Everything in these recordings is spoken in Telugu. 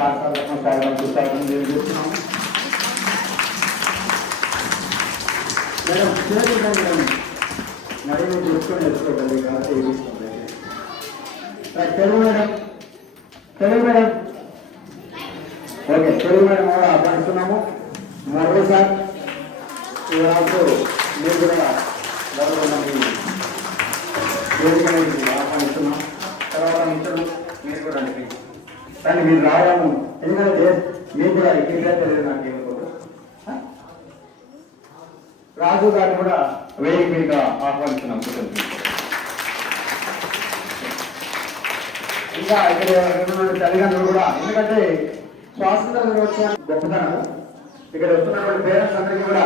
పాఠశాలను పుస్తకం చేస్తున్నాము. మేడం మేడం మరి చూసుకొని వేసుకోకండి కాబట్టి ఏమిస్తుంది Telugu madam okay Telugu madam కూడా ఆహ్వానిస్తున్నాము. మరోసారి ఈరోజు మీరు కూడా ఆహ్వానిస్తున్నాం. తర్వాత మిత్రులు మీరు కూడా అంటే కానీ మీరు రావడం ఎందుకంటే మీరు కూడా ఎక్కడ తెలియదు నాకు ఏమనుకోదు. రాజు గారిని కూడా వేదిక మీద ఆహ్వానిస్తున్నాం. ఇంకా ఇక్కడ తల్లిదండ్రులు కూడా ఎందుకంటే స్వాతంత్ర దినోత్సవం గొప్పతనం ఇక్కడ వస్తున్నటువంటి పేరెంట్స్ అందరికీ కూడా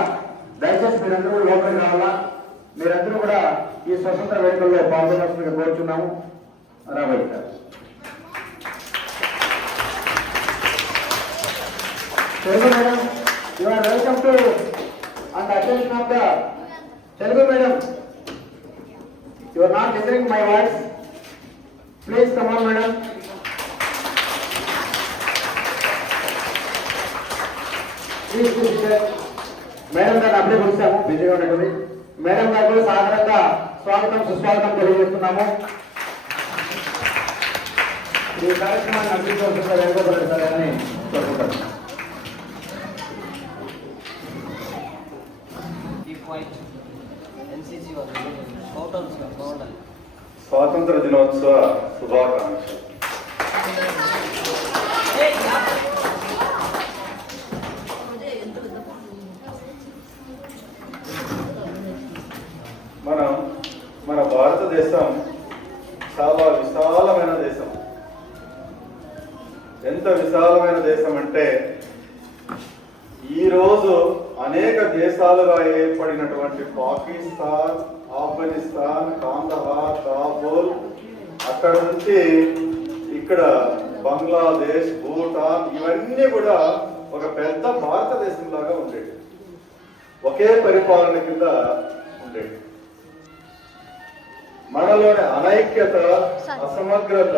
దయచేసి మీరందరూ లోపలికి రావాలా. మీరందరూ కూడా ఈ స్వతంత్ర వేడుకల్లో పాల్గొనాల్సిందిగా కోరుతున్నాము. రాబోయే sir Telugu madam you are welcome to and attention of the Telugu madam. You are not listening my voice. Please come on madam. Madam గారిని అప్పుడే పిలిచాము, బిజీగా ఉన్నటువంటి మేడం గారు సాధారణంగా స్వాగతం సుస్వాగతం తెలియజేస్తున్నాము. ఈ కార్యక్రమాన్ని నడిపించవలసిందిగా వెళ్ళిపోతుంది సార్ అని కోరుకుంటాను. స్వాతంత్ర దినోత్సవ శుభాకాంక్షలు. మన భారతదేశం చాలా విశాలమైన దేశం. ఎంత విశాలమైన దేశం అంటే ఈరోజు అనేక దేశాలుగా ఏర్పడినటువంటి పాకిస్తాన్, ఆఫ్ఘనిస్తాన్, కాందహార్, కాబూల్, అక్కడ నుంచి ఇక్కడ బంగ్లాదేశ్, భూటాన్ ఇవన్నీ కూడా ఒక పెద్ద భారతదేశం లాగా ఉండేది. ఒకే పరిపాలన కింద ఉండేది. మనలోని అనైక్యత, అసమగ్రత,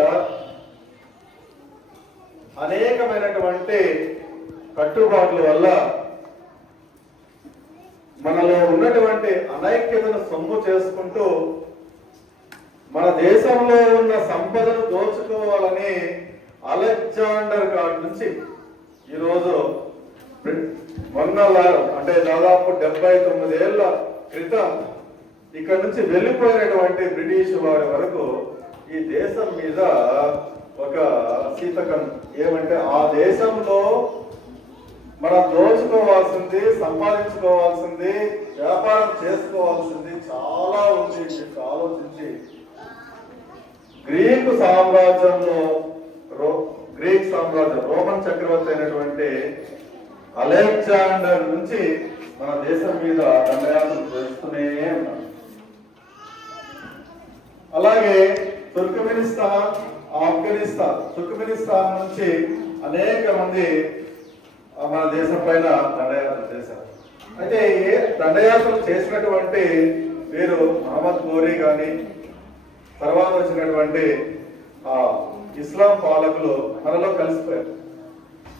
అనేకమైనటువంటి కట్టుబాట్ల వల్ల మనలో ఉన్నటువంటి అనైక్యతను సొమ్ము చేసుకుంటూ మన దేశంలో ఉన్న సంపదను దోచుకోవాలని అలెగ్జాండర్ గారి నుంచి ఈరోజు మొన్న అంటే దాదాపు 79 ఏళ్ల క్రితం ఇక్కడ నుంచి వెళ్ళిపోయినటువంటి బ్రిటిష్ వారి వరకు ఈ దేశం మీద ఒక శీతకం ఏమంటే ఆ దేశంలో మనం దోచుకోవాల్సింది, సంపాదించుకోవాల్సింది, వ్యాపారం చేసుకోవాల్సింది చాలా ఉంది. ఆలోచించి గ్రీక్ సామ్రాజ్యం రోమన్ చక్రవర్తి అయినటువంటి అలెగ్జాండర్ నుంచి మన దేశం మీద దండయాత్రలు చేస్తూనే ఉన్నారు. అలాగే తుర్కమెనిస్తాన్, ఆఫ్ఘనిస్తాన్, తుర్కమెనిస్తాన్ నుంచి అనేక మంది మన దేశం పైన దండయాత్రలు చేశారు. అయితే దండయాత్రలు చేసినటువంటి వీరు మహమ్మద్ ఘోరీ కానీ తర్వాత వచ్చినటువంటి ఇస్లాం పాలకులు మనలో కలిసిపోయారు.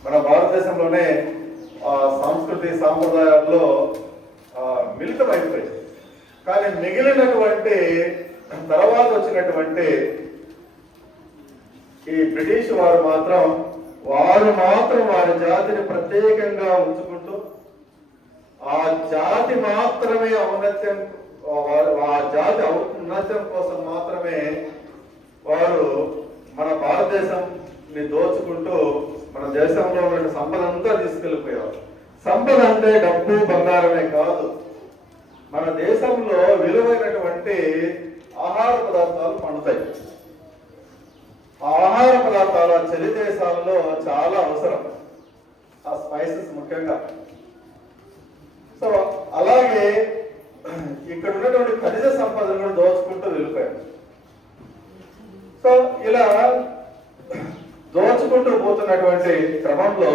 మన భారతదేశంలోనే సంస్కృతి సాంప్రదాయాల్లో మిళితమైపోయాయి. కానీ మిగిలినటువంటి తర్వాత వచ్చినటువంటి ఈ బ్రిటిష్ వారు మాత్రం వారి జాతిని ప్రత్యేకంగా ఉంచుకుంటూ ఆ జాతి మాత్రమే ఔన్నత్యం, ఆ జాతి ఔన్నత్యం కోసం మాత్రమే వారు మన భారతదేశాన్ని దోచుకుంటూ మన దేశంలో ఉన్న సంపద అంతా తీసుకెళ్లిపోయారు. సంపద అంటే డబ్బు బంగారమే కాదు, మన దేశంలో విలువైనటువంటి ఆహార పదార్థాలు పండుతాయి. ఆహార పదార్థాల చలి దేశాలలో చాలా అవసరం, ఆ స్పైసెస్ ముఖ్యంగా. సో అలాగే ఇక్కడ ఉన్నటువంటి ఖనిజ సంపదను కూడా దోచుకుంటూ వెళ్ళిపోయారు. సో ఇలా దోచుకుంటూ పోతున్నటువంటి క్రమంలో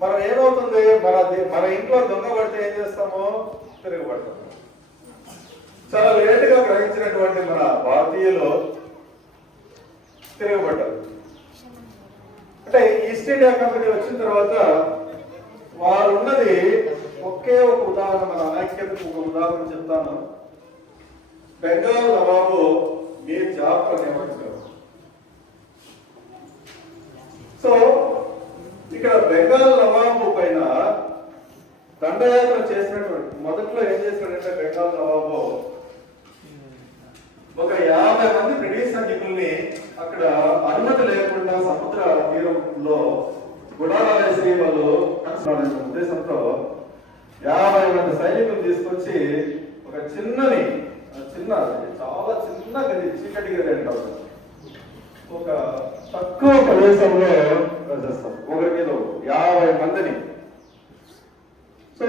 మనం ఏమవుతుంది, మన ఇంట్లో దొంగ పడితే ఏం చేస్తామో తిరగబడతాం. చాలా లేటుగా గ్రహించినటువంటి మన భారతీయులు తిరగబడ్డారు. అంటే ఈస్ట్ ఇండియా కంపెనీ వచ్చిన తర్వాత వారు ఉన్నది ఒకే ఒక ఉదాహరణ, మన ఐక్యతకు ఒక ఉదాహరణ చెప్తాను. బెంగాల్ నవాబు మీర్ జాఫర్ అనేవాడు. సో ఇక్కడ బెంగాల్ నవాబు పైన దండయాత్ర చేసినటువంటి మొదట్లో ఏం చేశాడంటే బెంగాల్ నవాబు ఒక 50 మంది బ్రిటిష్ సైనికుల్ని అక్కడ అనుమతి లేకుండా సముద్ర తీరంలో గుడారాలు వేసి వాళ్ళు ఉద్దేశంతో 50 మంది సైనికులు తీసుకొచ్చి ఒక చాలా చిన్న గది, చీకటి గది అంటారు, ఒక తక్కువ ప్రదేశంలో ఒకరి మీద 50 మందిని. సో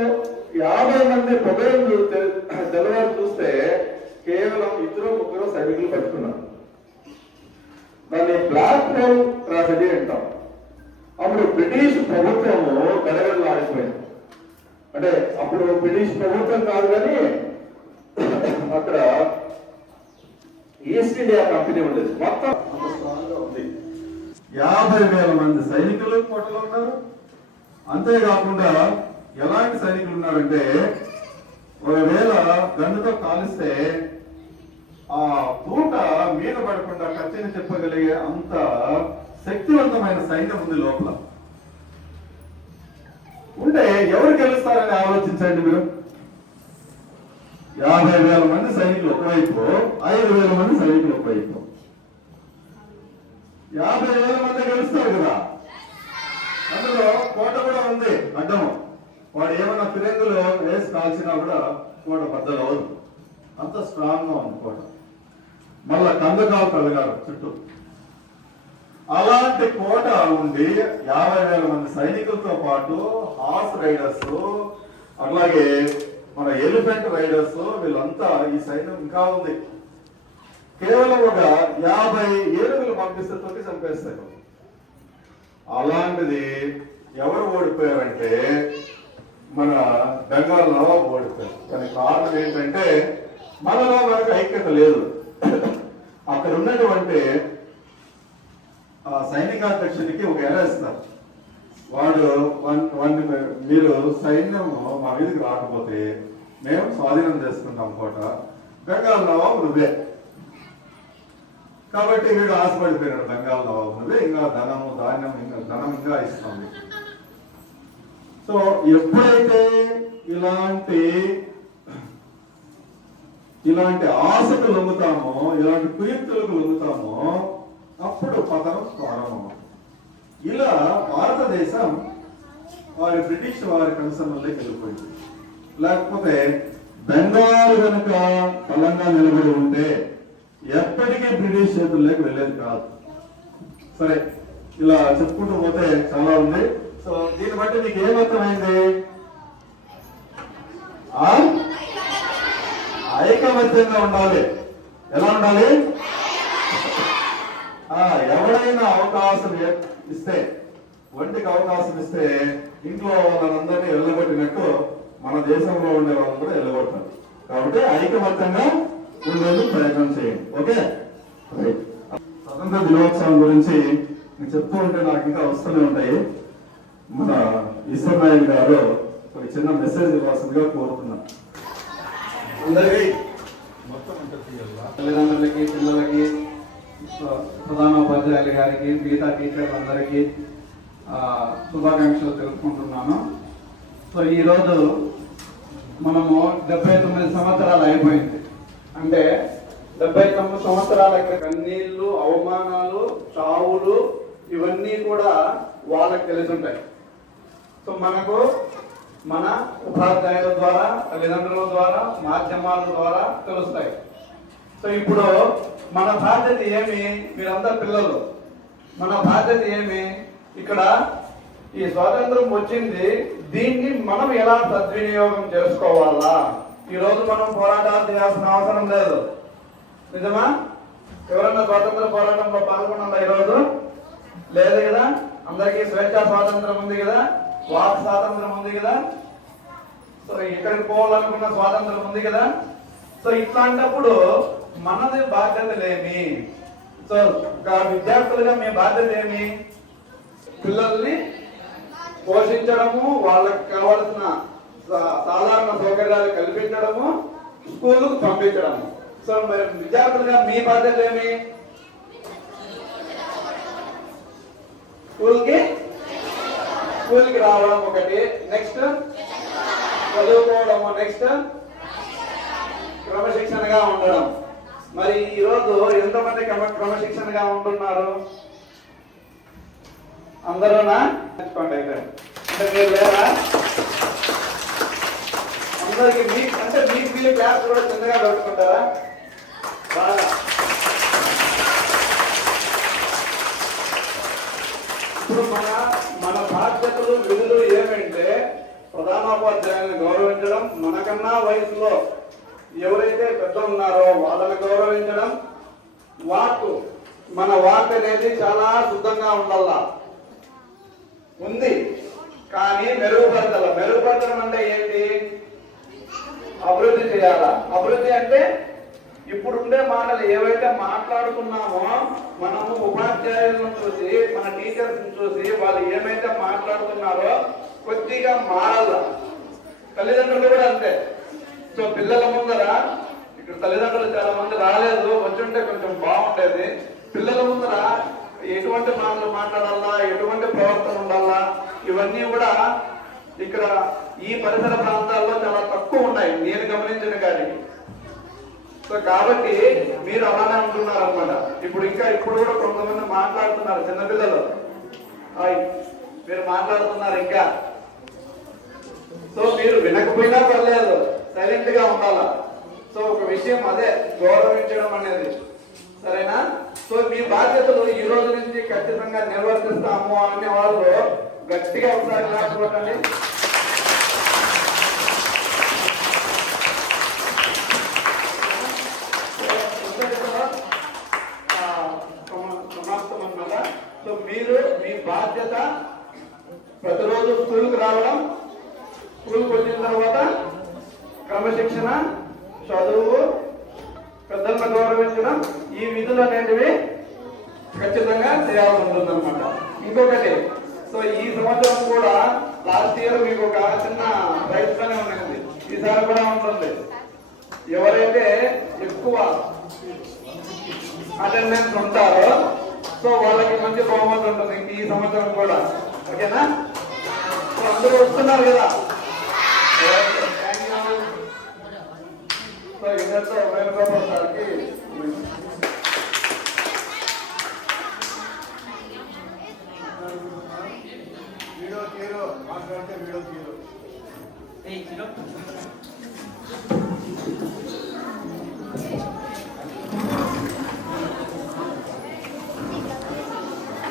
50 మంది పొగలు తెల్లవారు చూస్తే కేవలం 2-3 సైనికులు పట్టుకున్నారు. దాన్ని బ్లాక్ హోల్ ట్రాజడీ అంటాం. అప్పుడు బ్రిటిష్ ప్రభుత్వము గడగడలాడిపోయింది. అంటే అప్పుడు బ్రిటిష్ ప్రభుత్వం కాదు కానీ అక్కడ ఈస్ట్ ఇండియా కంపెనీ ఉండేది. మొత్తం ఉంది. 50,000 మంది సైనికులు కోటలో ఉన్నారు. అంతేకాకుండా ఎలాంటి సైనికులు ఉన్నారంటే ఒకవేళ గన్నుతో కాలిస్తే ఆ పూట మీద పడకుండా కత్తిని చెప్పగలిగే అంత శక్తివంతమైన సైన్యం ఉంది లోపల. ఉంటే ఎవరు గెలుస్తారని ఆలోచించండి మీరు. 50,000 మంది సైనికులు ఒకవైపు, 5,000 మంది సైనికులు ఒకవైపు. 50,000 మంది గెలుస్తారు కదా. అందులో కోట కూడా ఉంది అడ్డము. వాడు ఏమన్నా ఫిరంగులు వేసి కాల్చినా కూడా కోట బద్దలు అవ్వదు, అంత స్ట్రాంగ్ గా ఉంది కోట. మళ్ళా కందకాలు కలగారు చుట్టూ. అలాంటి కోట ఉండి 50,000 మంది సైనికులతో పాటు హార్స్ రైడర్స్, అలాగే మన ఎలిఫెంట్ రైడర్స్, వీళ్ళంతా ఈ సైన్యం ఇంకా ఉంది. కేవలం ఒక 50 ఏనుగులు పంపిస్తే తొక్కి చంపేస్తారు. అలాంటిది ఎవరు ఓడిపోయారంటే మన బెంగాల్ నవాబు ఓడిపోయారు. దానికి కారణం ఏంటంటే మనలో మనకు ఐక్యత లేదు. అక్కడ ఉన్నటువంటి సైనికాధ్యక్షుడికి ఒక ఎర ఇస్తారు. వాడు మీరు సైన్యం మా మీదకి రాకపోతే మేము స్వాధీనం చేసుకుంటాం కోట, బెంగాల్ నవాబు నువ్వే. కాబట్టి వీడు ఆశపడిపోయినాడు, బెంగాల్ నవాబు నువ్వే, ఇంకా ధనము ధాన్యం ధనం ఇంకా ఇస్తాం. సో ఎప్పుడైతే ఇలాంటి ఆశకు లొంగుతామో, ఇలాంటి కుయుక్తులకు లొంగుతామో, అప్పుడు పతనం ప్రారంభం. ఇలా భారతదేశం వారి బ్రిటిష్ వారి కన్సర్న్లోకి వెళ్ళిపోయింది. లేకపోతే బెంగాల్ కనుక బలంగా నిలబడి ఉంటే ఎప్పటికీ బ్రిటిష్ చేతుల్లోకి వెళ్ళేది కాదు. సరే, ఇలా చెప్పుకుంటూ పోతే చాలా ఉంది. సో దీన్ని బట్టి నీకు ఏమర్థమైంది? ఐకమత్యంగా ఉండాలి. ఎలా ఉండాలి? ఎవరైనా అవకాశం ఇస్తే, ఒంటికి అవకాశం ఇస్తే ఇంట్లో వాళ్ళందరినీ వెళ్ళగొట్టినట్టు మన దేశంలో ఉండే వాళ్ళు కూడా వెళ్ళగొడతారు. కాబట్టి ఐకమత్యంగా ఉండేందుకు ప్రయత్నం చేయండి. ఓకే, స్వతంత్ర దినోత్సవం గురించి నేను చెప్తూ ఉంటే నాకు ఇంకా వస్తూనే ఉంటాయి. మన ఈశ్వర్ నాయుడు గారు ఒక చిన్న మెసేజ్ ఇవ్వాల్సిందిగా కోరుతున్నాను. అందరికీ తల్లిదండ్రులకి, పిల్లలకి, ప్రధానోపాధ్యాయులు గారికి, మిగతా టీచర్లందరికీ శుభాకాంక్షలు తెలుపుకుంటున్నాను. సో ఈరోజు మనము 79 సంవత్సరాలు అయిపోయింది. అంటే 79 సంవత్సరాల కన్నీళ్లు, అవమానాలు, చావులు ఇవన్నీ కూడా వాళ్ళకి తెలిసి ఉంటాయి. సో మనకు మన ఉపాధ్యాయుల ద్వారా, తల్లిదండ్రుల ద్వారా, మాధ్యమాల ద్వారా తెలుస్తాయి. సో ఇప్పుడు మన బాధ్యత ఏమి? మీరంతా పిల్లలు, మన బాధ్యత ఏమి? ఇక్కడ ఈ స్వాతంత్రం వచ్చింది, దీన్ని మనం ఎలా సద్వినియోగం చేసుకోవాలా? ఈరోజు మనం పోరాటాలు చేయాల్సిన అవసరం లేదు. నిజమా? ఎవరన్నా స్వాతంత్ర పోరాటంలో పాల్గొనాలా? ఈరోజు లేదు కదా. అందరికీ స్వేచ్ఛా స్వాతంత్రం ఉంది కదా, వాక్ స్వాతంత్రం ఉంది కదా, సో ఎక్కడికి పోవాలనుకున్న స్వాతంత్రం ఉంది కదా. సో ఇట్లాంటప్పుడు మనది బాధ్యతలేమి? సో విద్యార్థులుగా మీ బాధ్యత ఏమి? పిల్లల్ని పోషించడము, వాళ్ళకి కావాల్సిన సాధారణ సౌకర్యాలు కల్పించడము, స్కూలుకు పంపించడము. సో మరి విద్యార్థులుగా మీ బాధ్యత ఏమి? స్కూల్కి రావడం ఒకటి, నెక్స్ట్ చదువుకోవడము, నెక్స్ట్ క్రమశిక్షణగా ఉండడం. మరి ఈరోజు ఎంతమంది క్రమశిక్షణగా ఉంటున్నారు? అందరూనా? నేర్చుకోండి అయితే. అంటే మీరు లేరా? అందరికి మీకు మీరు క్లాస్ కూడా చిన్నగా పెట్టుకుంటారా? బాగా ఇప్పుడు మన బాధ్యతలు విధులు ఏమంటే ప్రధానోపాధ్యాయులను గౌరవించడం, మనకన్నా వయసులో ఎవరైతే పెద్దలు ఉన్నారో వాళ్ళని గౌరవించడం, మన వాక్ అనేది చాలా శుద్ధంగా ఉండాలా. ఉంది కానీ మెరుగుపరచడం అంటే ఏంటి? అభివృద్ధి చేయాలా. అభివృద్ధి అంటే ఇప్పుడుండే మాటలు ఏవైతే మాట్లాడుకున్నామో మనము ఉపాధ్యాయులను చూసి, మన టీచర్స్ చూసి వాళ్ళు ఏమైతే మాట్లాడుతున్నారో కొద్దిగా మారాల. తల్లిదండ్రులు కూడా అంతే. సో పిల్లల ముందర ఇక్కడ తల్లిదండ్రులు చాలా మంది రాలేదు, వచ్చుంటే కొంచెం బాగుండేది. పిల్లల ముందర ఎటువంటి మాటలు మాట్లాడాలా, ఎటువంటి ప్రవర్తన ఉండాలా, ఇవన్నీ కూడా ఇక్కడ ఈ పరిసర ప్రాంతాల్లో చాలా తక్కువ ఉన్నాయి నేను గమనించిన కానీ. సో కాబట్టి మీరు అలానే ఉంటున్నారు అనమాట. ఇప్పుడు కూడా కొంతమంది మాట్లాడుతున్నారు, చిన్నపిల్లలు మీరు మాట్లాడుతున్నారు ఇంకా. సో మీరు వినకపోయినా పర్లేదు, సైలెంట్ గా ఉండాలా. సో ఒక విషయం అదే గౌరవించడం అనేది, సరేనా? సో మీ బాధ్యతలు ఈ రోజు నుంచి ఖచ్చితంగా నిర్వర్తిస్తాము అనే వాళ్ళు గట్టిగా ఒకసారి రాసుకోకండి. సమాప్తం అన్నమాట. సో మీరు మీ బాధ్యత ప్రతిరోజు స్కూల్కి రావడం, స్కూల్కి వచ్చిన తర్వాత క్రమశిక్షణ, చదువు, పెద్దలను గౌరవించడం, ఈ విధులు అనేటివి ఖచ్చితంగా చేయాల్సి ఉంటుంది అనమాట. ఇంకొకటి, సో ఈ సంవత్సరం కూడా లాస్ట్ ఇయర్ మీకు ఒక చిన్న ప్రైజ్ గానే ఉన్నది, ఈసారి కూడా ఉంటుంది. ఎవరైతే ఎక్కువ అటెండెన్స్ ఉంటారో సో వాళ్ళకి మంచి బహుమతి ఉంటుంది ఈ సంవత్సరం కూడా. ఓకేనా? సో అందరూ వస్తున్నారు కదా. సో ఇద్దరితో వేణుగోపాల్ సార్కి వీడియో తీరు మాట్లాడితే వీడియో తీరు.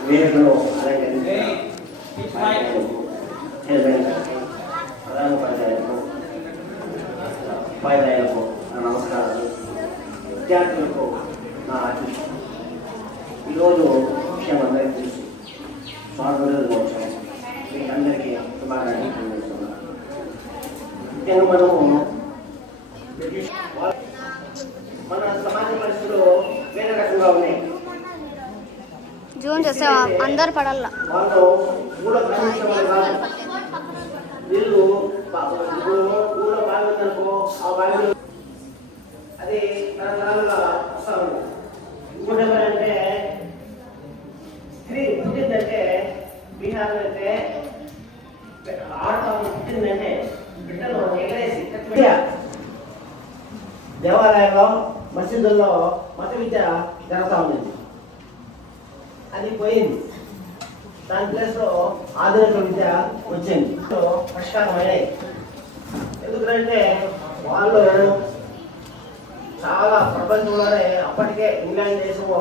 వీరిలో ప్రధానోపాధ్యాయులకు, ఉపాధ్యాయులకు నా నమస్కారాలు, విద్యార్థులకు నా ఆశీస్సులు. ఈరోజు విషయం అందరికీ తెలుసు, స్వాతంత్ర దినోత్సవం. మీకు అందరికీ శుభాకాంక్షలు తెలియజేస్తున్నాను. ముఖ్యంగా మనము బ్రిటిష్ మన సమాజ పరిస్థితులు వేరే రకంగా ఉన్నాయి. జూన్ చేస్తే అందరు పడాల వాళ్ళు ఊళ్ళో వీళ్ళు ఊళ్ళో బాగుందనుకో ఆ బావిలో అది తరతరాలుగా వస్తా ఉంది. ఇంకోటి ఎవరంటే స్త్రీ పుట్టిందంటే బీహార్లో అయితే ఆడతాం పుట్టిందంటే బిడ్డను ఎగరేసి దేవాలయాల్లో మసీదుల్లో మత విద్య జరుగుతూ ఉంది. అది పోయింది, దాని ప్లేస్లో ఆధునిక విద్య వచ్చింది. పరిష్కారం అయ్యాయి. ఎందుకంటే వాళ్ళు చాలా ప్రపంచంలోనే అప్పటికే ఇంగ్లాండ్ దేశము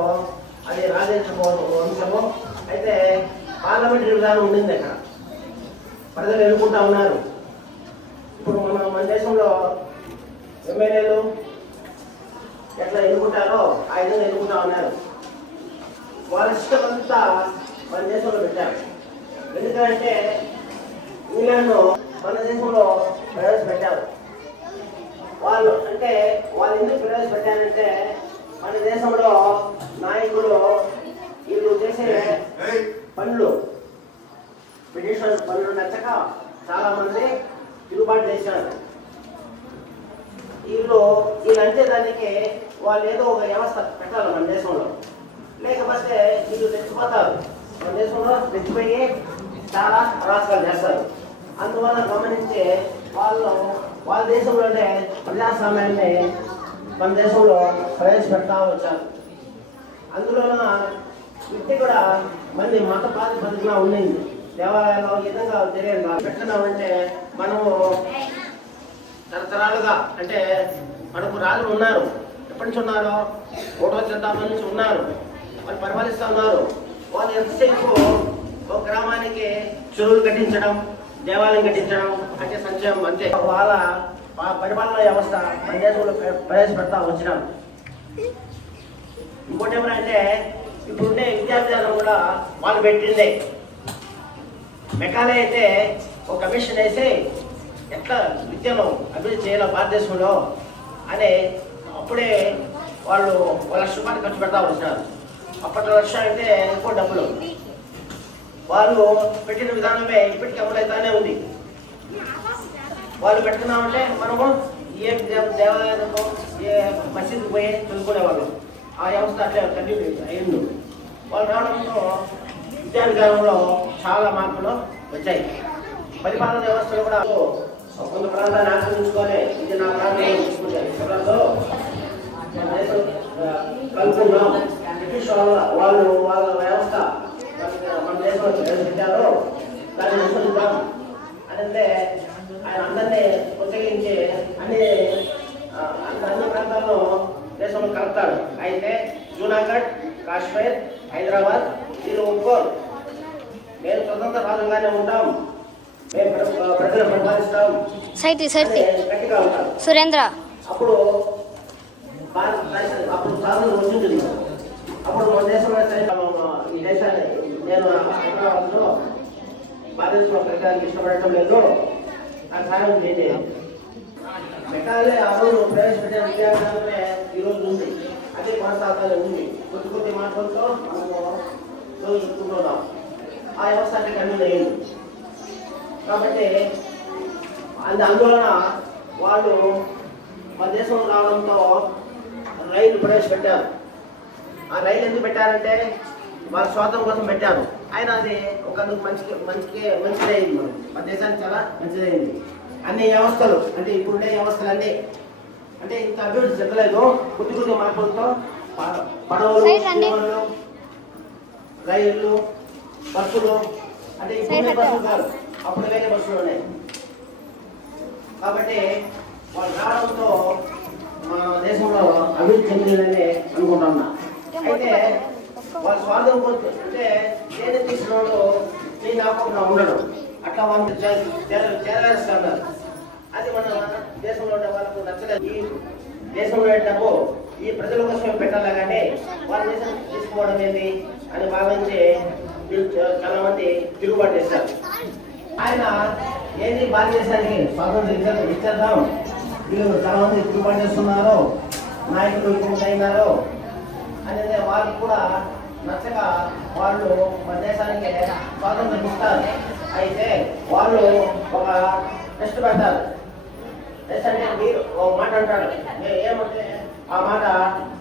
అది రాజదేశము వంశము అయితే పార్లమెంటరీ విధానం ఉండింది. అక్కడ ప్రజలు ఎన్నుకుంటా ఉన్నారు. ఇప్పుడు మన దేశంలో ఎమ్మెల్యేలు ఎట్లా ఎన్నుకుంటారో ఆ విధంగా ఎన్నుకుంటా ఉన్నారు. వాళ్ళ ఇష్టమంతా మన దేశంలో పెట్టారు. ఎందుకంటే ఇంగ్లాండ్ మన దేశంలో ప్రవేశపెట్టారు. వాళ్ళు ఎందుకు ప్రవేశపెట్టారంటే మన దేశంలో నాయకులు వీళ్ళు చేసే పనులు బ్రిటిష్ పనులు నచ్చక చాలా మంది తిరుగుబాటు చేశారు. వీళ్ళు అంచేదానికి వాళ్ళు ఏదో ఒక వ్యవస్థ పెట్టాలి మన దేశంలో, లేకపోతే వీళ్ళు తెచ్చిపోతారు. మన దేశంలో తెచ్చిపోయి చాలా అరాచకాలు చేస్తారు. అందువల్ల గమనించి వాళ్ళ దేశంలోనే ప్రజాస్వామ్యాన్ని మన దేశంలో ప్రవేశపెడతా వచ్చారు. అందులోన విద్య కూడా మంది మత ప్రాతిపదికన ఉండింది. దేవాలయాల్లో ఈ విధంగా తెలియదు పెట్టినామంటే మనము తరతరాలుగా అంటే మనకు రాజులు ఉన్నారు. ఎప్పటి నుంచి ఉన్నారు? 1వ శతాబ్దం నుంచి ఉన్నారు. వాళ్ళు పరిపాలిస్తూ ఉన్నారు. వాళ్ళు ఎంతసేపు ఒక గ్రామానికి చెరువులు కట్టించడం, దేవాలయం కట్టించడం అంటే సంక్షేమం అంతే. వాళ్ళ పరిపాలన వ్యవస్థ మన దేశంలో ప్రవేశపెడతా వచ్చినాం. ఇంకోటి ఏమనంటే ఇప్పుడుండే విద్యా విధానం కూడా వాళ్ళు పెట్టిందే. మెకాలే అయితే ఒక కమిషన్ వేసి ఎట్లా విద్యను అభివృద్ధి చేయాలో భారతదేశంలో అని అప్పుడే వాళ్ళు 1 లక్ష రూపాయలు ఖర్చు పెడతా వచ్చినారు. అప్పట్లో 1 లక్ష అయితే ఎక్కువ డబ్బులు. వాళ్ళు పెట్టిన విధానమే ఇప్పటికీ అమలవుతానే ఉంది. వాళ్ళు పెట్టుకున్నామంటే మనము ఏ దేవాలయాలకు ఏ మసీదుకు పోయి చదువుకునేవాళ్ళం. ఆ వ్యవస్థ అట్లా కంటిన్యూ అయ్యింది. వాళ్ళు రావడంతో విద్యా విధానంలో చాలా మార్పులు వచ్చాయి. పరిపాలన వ్యవస్థలు కూడా కొంత ప్రాంతాన్ని ఆక్రమించుకొని ఇది నా ప్రాంతం కలుపుకున్నాం. బ్రిటిష్ వాళ్ళు వాళ్ళ వ్యవస్థ మన దేశంలో ప్రవేశించారు. దాన్ని విస్మరిద్దాం అంటే ఆయన అందరినీ ఉత్తగించి అన్ని ప్రాంతాల్లో దేశంలో కలుపుతాడు. అయితే జూనాగఢ్, కాశ్మీర్, హైదరాబాద్ వీళ్ళు ఒప్పుకోరు. మేము స్వతంత్ర రాజుగానే ఉంటాం, మేము ప్రజలు పరిపాలిస్తాం గట్టిగా ఉంటారు. సురేంద్ర అప్పుడు సాధన వచ్చింది. అప్పుడు మన దేశంలో ఈ దేశాన్ని నేను హైదరాబాద్లో భారతదేశంలో ప్రజలకు ఇష్టపడటం లేదు. నాకు సహాయం చేయండి. మెకాలే ఆ రోజు ప్రవేశపెట్టిన విద్యా విధానమే ఈరోజు ఉంది. అదే కొనసాగానే ఉంది. కొద్ది మార్పులతో మనము చదువుకుంటున్నాం. ఆ వ్యవస్థ అంటే కంటిన్యూ అయ్యింది. కాబట్టి అందువలన వాళ్ళు మన దేశంలో రావడంతో రైలు ప్రవేశపెట్టారు. ఆ రైలు ఎందుకు పెట్టారంటే వాళ్ళ స్వాతంత్రం కోసం పెట్టారు. ఆయన అది ఒక మంచిదైంది. మన దేశానికి చాలా మంచిదైంది. అన్ని వ్యవస్థలు అంటే ఇప్పుడుండే వ్యవస్థలన్నీ అంటే ఇంత అభివృద్ధి చెందలేదు. కొద్ది మార్పులతో పడవలు, రైళ్ళు, బస్సులు అంటే ఇప్పుడు బస్సులు కాదు, అప్పుడు వేరే బస్సులు ఉన్నాయి. కాబట్టి వాళ్ళు రావడంతో మన దేశంలో అభివృద్ధి చెందిందని అనుకుంటున్నా. అయితే వాళ్ళ స్వార్థం అంటే ఏది తీసిన వాళ్ళు నీ కాకుండా ఉండడం అట్లా వాళ్ళు చేరేస్తున్నారు. అది మన దేశంలో ఉండే వాళ్ళకు నచ్చలేదు. ఈ దేశంలో డబ్బు ఈ ప్రజల కోసం పెట్టాలా కానీ వాళ్ళ దేశం తీసుకోవడం ఏంటి అని భావించి చాలా మంది తిరుగుబాటు చేస్తారు. ఆయన ఏంటి భారతదేశానికి స్వాతంత్రం ఇచ్చేద్దాం, వీళ్ళు చాలా మంది తిరుగుబాటు చేస్తున్నారు, నాయకులు ఎక్కువ అయినారు అనేది వాళ్ళు కూడా నచ్చక వాళ్ళు మన దేశానికి స్వాతంత్రం ఇస్తారు. అయితే వాళ్ళు ఒక టెస్ట్ పెడతారు. టెస్ట్ అంటే మీరు ఒక మాట అంటాడు, ఏమంటే ఆ మాట